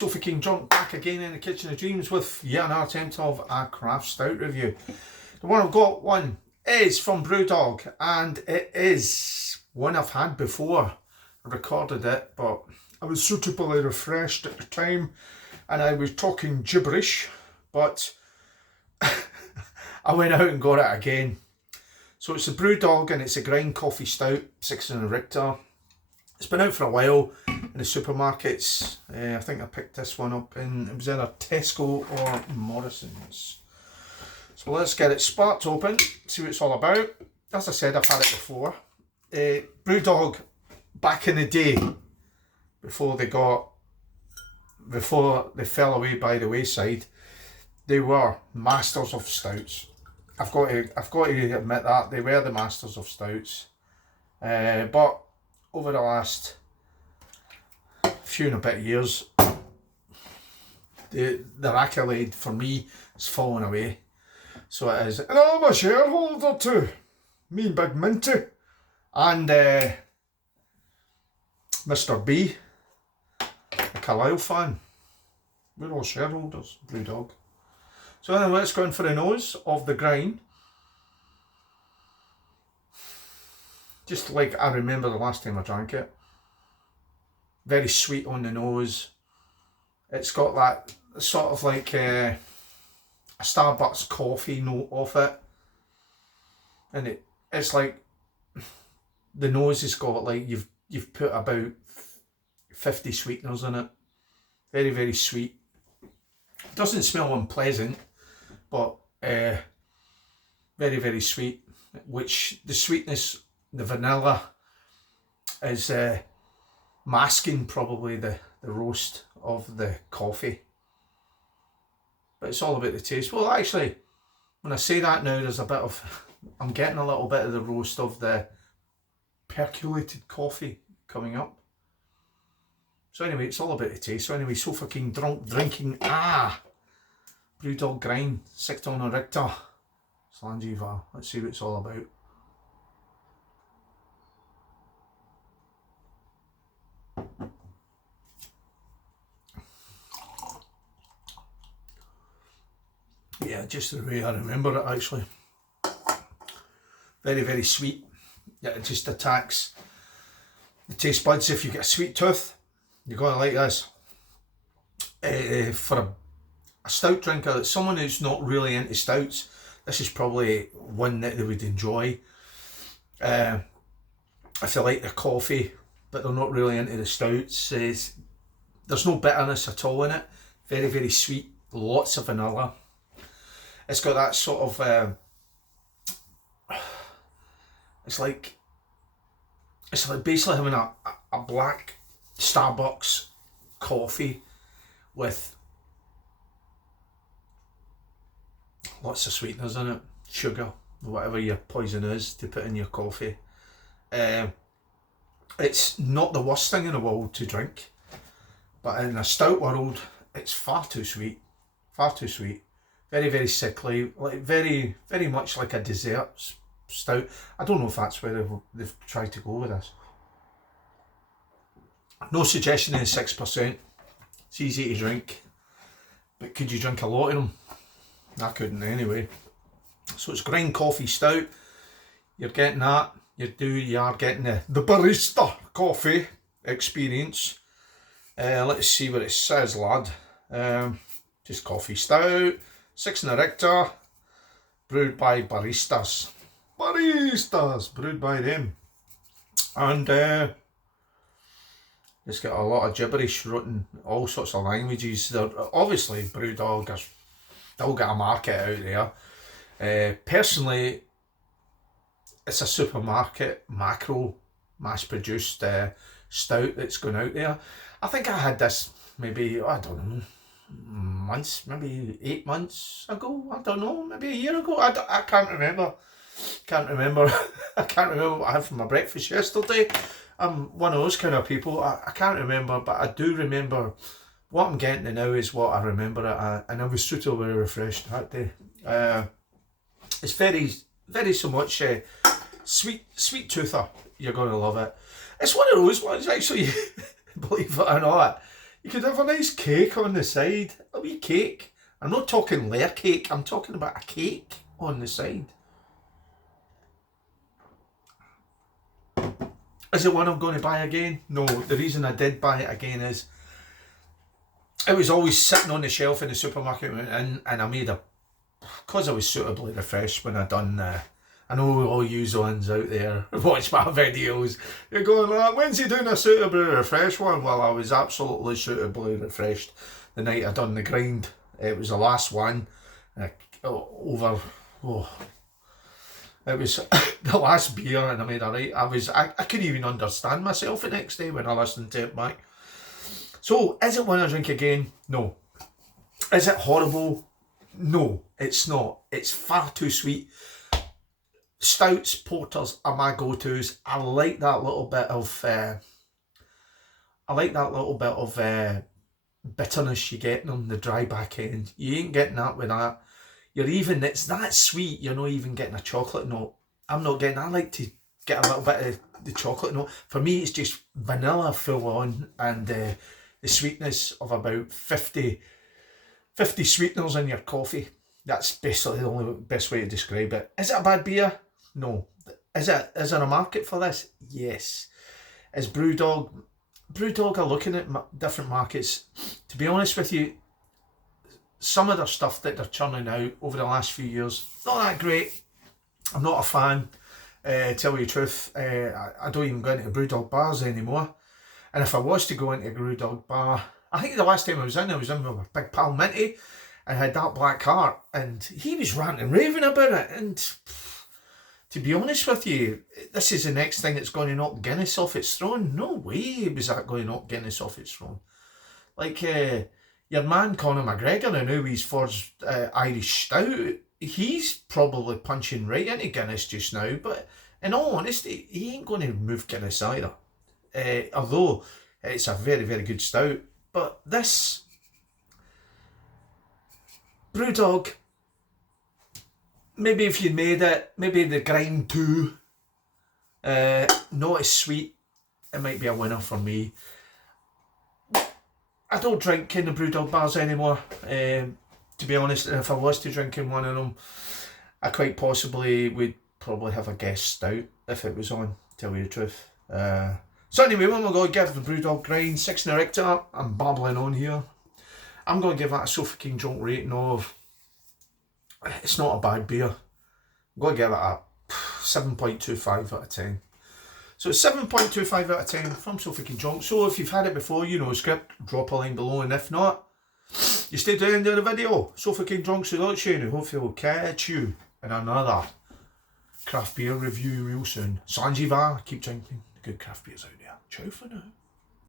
Sophie King drunk back again in the kitchen of dreams with yet another attempt of a craft stout review. The one I've got one is from Brewdog, and it is one I've had before. I recorded it, but I was suitably refreshed at the time and I was talking gibberish, but I went out and got it again. So it's a Brewdog and it's a grind coffee stout, 600 Richter. It's been out for a while in the supermarkets. I think I picked this one up it was either Tesco or Morrison's. So let's get it sparked open, see what it's all about. As I said, I've had it before. Brewdog, back in the day, before they fell away by the wayside, they were masters of stouts. I've got to admit that they were the masters of stouts. But over the last few and a bit years, their accolade for me has fallen away. So it is, and I'm a shareholder too, me and Big Minty, and Mr. B, a Carlisle fan. We're all shareholders, Brewdog. So anyway, let's go in for the nose of the grind. Just like I remember the last time I drank it. Very sweet on the nose. It's got that sort of like a Starbucks coffee note off it. And it's like the nose has got like you've put about 50 sweeteners in it. Very, very sweet. Doesn't smell unpleasant, but very, very sweet. Which the sweetness, the vanilla, is masking probably the roast of the coffee. But it's all about the taste. Well, actually, when I say that now, there's a bit of, I'm getting a little bit of the roast of the percolated coffee coming up. So anyway, it's all about the taste. So anyway, so fucking drinking, Brewdog grind, 600 Richter, Slangiva. Let's see what it's all about. Yeah, just the way I remember it actually. Very, very sweet. Yeah, it just attacks the taste buds. If you get a sweet tooth, you're going to like this. For a stout drinker, someone who's not really into stouts, this is probably one that they would enjoy. If they like the coffee, but they're not really into the stouts, there's no bitterness at all in it. Very, very sweet. Lots of vanilla. It's got that sort of, it's like basically having a black Starbucks coffee with lots of sweeteners in it, sugar, whatever your poison is to put in your coffee. It's not the worst thing in the world to drink, but in a stout world, it's far too sweet. Far too sweet. Very, very sickly, like very, very much like a dessert stout. I don't know if that's where they've tried to go with this. No suggestion in 6%. It's easy to drink, but could you drink a lot of them? I couldn't anyway. So it's grind coffee stout. You're getting that. You are getting the barista coffee experience. Let's see what it says, lad. Just coffee stout. 600 Richter, brewed by baristas. Brewed by them. And it's got a lot of gibberish written, all sorts of languages. Obviously, Brewdog has still got a market out there. Personally, it's a supermarket, macro, mass-produced stout that's going out there. I think I had this maybe, I don't know, months, maybe 8 months ago, I don't know, maybe a year ago, I can't remember. I can't remember what I had for my breakfast yesterday. I'm one of those kind of people. I can't remember, but I do remember what I'm getting to now is what I remember it, and I was suitably refreshed that day. It's very, very so much sweet toother. You're going to love it. It's one of those ones actually, believe it or not. You could have a nice cake on the side. A wee cake. I'm not talking layer cake. I'm talking about a cake on the side. Is it one I'm going to buy again? No. The reason I did buy it again is it was always sitting on the shelf in the supermarket and I made a... Because I was suitably refreshed when I done... I know all you ones out there watch my videos. You're going like, when's he doing a suitably refreshed one? Well, I was absolutely suitably refreshed the night I done the grind. It was the last one. It was the last beer and I made a right. I couldn't even understand myself the next day when I listened to it back. So, is it one I drink again? No. Is it horrible? No, it's not. It's far too sweet. Stouts, porters are my go-tos. I like that little bit of bitterness you get on the dry back end. You ain't getting that with that. It's that sweet, you're not even getting a chocolate note. I'm not getting, I like to get a little bit of the chocolate note. For me, it's just vanilla full on and the sweetness of about 50 sweeteners in your coffee. That's basically the only best way to describe it. Is it a bad beer? No. Is there a market for this? Yes. Is Brewdog are looking at different markets. To be honest with you, some of their stuff that they're churning out over the last few years, not that great. I'm not a fan. Tell you the truth, I don't even go into Brewdog bars anymore. And if I was to go into a Brewdog bar, I think the last time I was in with my big pal Minty, and had that black heart, and he was ranting and raving about it. And to be honest with you, this is the next thing that's going to knock Guinness off its throne. No way was that going to knock Guinness off its throne. Like your man Conor McGregor, and who he's forged Irish Stout, he's probably punching right into Guinness just now. But in all honesty, he ain't going to move Guinness either. Although it's a very, very good stout. But this Brewdog, maybe if you made it, maybe the grind too, not as sweet, it might be a winner for me. I don't drink in the Brewdog bars anymore, to be honest, and if I was to drink in one of them, I quite possibly would probably have a guest stout if it was on, tell you the truth. So anyway, what am I going to give the Brewdog grind? 6 Nectar. I'm babbling on here. I'm going to give that a so fucking drunk rating of, it's not a bad beer. I'm going to give it a 7.25 out of 10. So it's 7.25 out of 10 from So Fucking Drunk. So if you've had it before, you know script, drop a line below, and if not, you stay to the end of the video. So Fucking Drunk, so that's Shane, and hopefully we'll catch you in another craft beer review real soon. Sanjivar, keep drinking the good craft beers out there. Ciao for now.